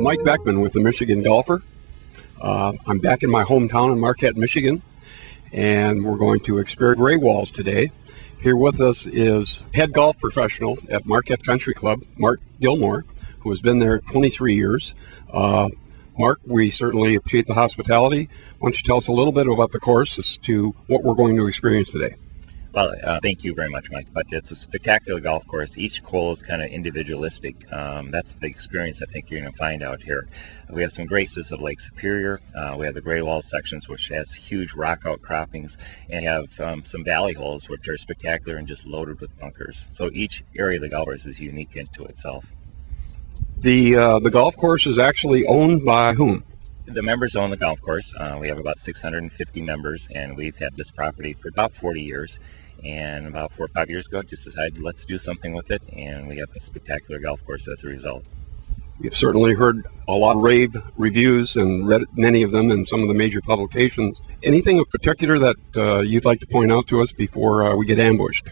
Mike Beckman with the Michigan Golfer. I'm back in my hometown in Marquette, Michigan, and we're going to experience Greywalls today. Here with us is head golf professional at Marquette Country Club, Mark Gilmore, who has been there 23 years. Mark, we certainly appreciate the hospitality. Why don't you tell us a little bit about the course as to what we're going to experience today? Well, thank you very much, Mike. But it's a spectacular golf course. Each hole is kind of individualistic. That's the experience I think you're going to find out here. We have some great vistas of Lake Superior. We have the Greywalls sections, which has huge rock outcroppings, and you have some valley holes, which are spectacular and just loaded with bunkers. So each area of the golf course is unique into itself. The golf course is actually owned by whom? The members own the golf course. We have about 650 members, and we've had this property for about 40 years. And about 4 or 5 years ago, just decided let's do something with it, and we have a spectacular golf course as a result. We've certainly heard a lot of rave reviews and read many of them in some of the major publications. Anything in particular that you'd like to point out to us before we get ambushed?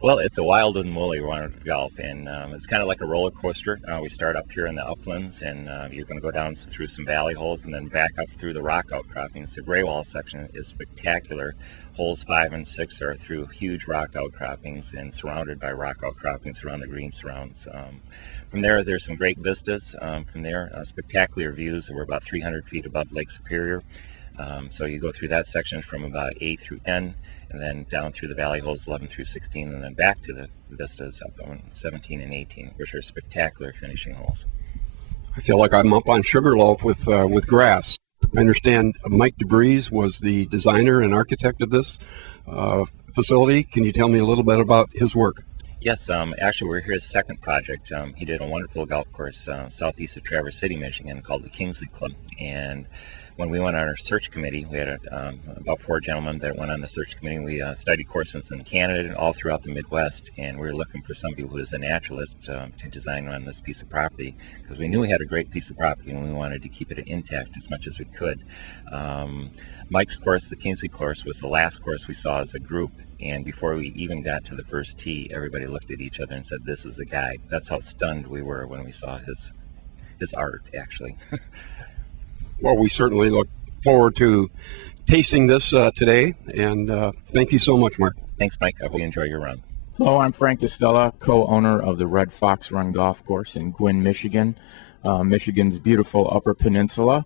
Well, it's a wild and woolly run of golf, and it's kind of like a roller coaster. We start up here in the uplands, and you're going to go down through some valley holes and then back up through the rock outcroppings. The Greywalls section is spectacular. Holes 5 and 6 are through huge rock outcroppings and surrounded by rock outcroppings around the green surrounds. From there, there's some great vistas. From there, spectacular views. We're about 300 feet above Lake Superior. So you go through that section from about 8 through 10, and then down through the valley holes 11 through 16, and then back to the vistas up on 17 and 18, which are spectacular finishing holes. I feel like I'm up on Sugarloaf with grass. I understand Mike DeVries was the designer and architect of this facility. Can you tell me a little bit about his work? Yes, actually we're here his second project. He did a wonderful golf course southeast of Traverse City, Michigan, called the Kingsley Club. And when we went on our search committee, we had about 4 gentlemen that went on the search committee. We studied courses in Canada and all throughout the Midwest, and we were looking for somebody who was a naturalist to design on this piece of property, because we knew we had a great piece of property and we wanted to keep it intact as much as we could. Mike's course, the Kingsley course, was the last course we saw as a group, and before we even got to the first tee, everybody looked at each other and said, "This is the guy." That's how stunned we were when we saw his art, actually. Well, we certainly look forward to tasting this today, and thank you so much, Mark. Thanks, Mike. I hope you enjoy your run. Hello, I'm Frank Costello, co-owner of the Red Fox Run Golf Course in Gwinn, Michigan, Michigan's beautiful Upper Peninsula,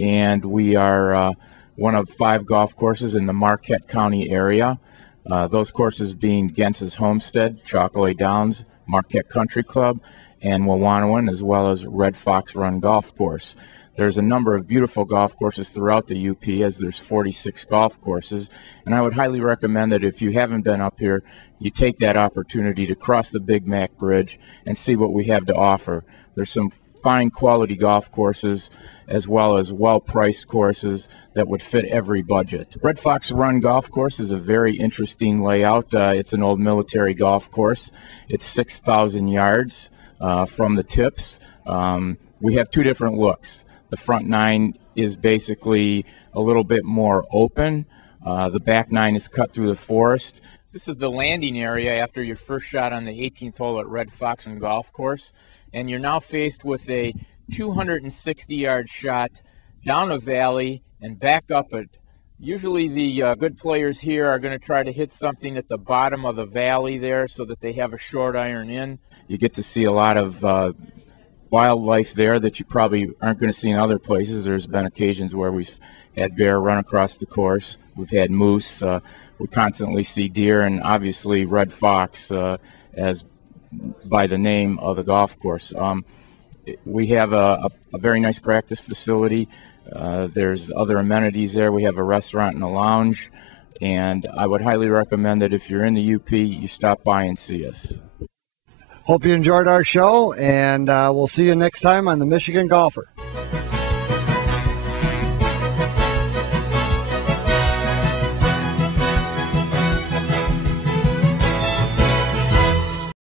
and we are one of 5 golf courses in the Marquette County area. Those courses being Gentz's Homestead, Chocolay Downs, Marquette Country Club, and Wawanawan, as well as Red Fox Run Golf Course. There's a number of beautiful golf courses throughout the UP, as there's 46 golf courses, and I would highly recommend that if you haven't been up here, you take that opportunity to cross the Big Mac Bridge and see what we have to offer. There's some fine quality golf courses as well as well-priced courses that would fit every budget. Red Fox Run Golf Course is a very interesting layout. It's an old military golf course. It's 6,000 yards from the tips. We have 2 different looks. The front 9 is basically a little bit more open. The back 9 is cut through the forest. This is the landing area after your first shot on the 18th hole at Red Fox Run Golf Course. And you're now faced with a 260-yard shot down a valley and back up it. Usually the good players here are going to try to hit something at the bottom of the valley there so that they have a short iron in. You get to see a lot of wildlife there that you probably aren't going to see in other places. There's been occasions where we've had bear run across the course. We've had moose. We constantly see deer, and obviously red fox, as by the name of the golf course. We have a very nice practice facility. There's other amenities there. We have a restaurant and a lounge, and I would highly recommend that if you're in the UP, you stop by and see us. Hope you enjoyed our show, and we'll see you next time on the Michigan Golfer.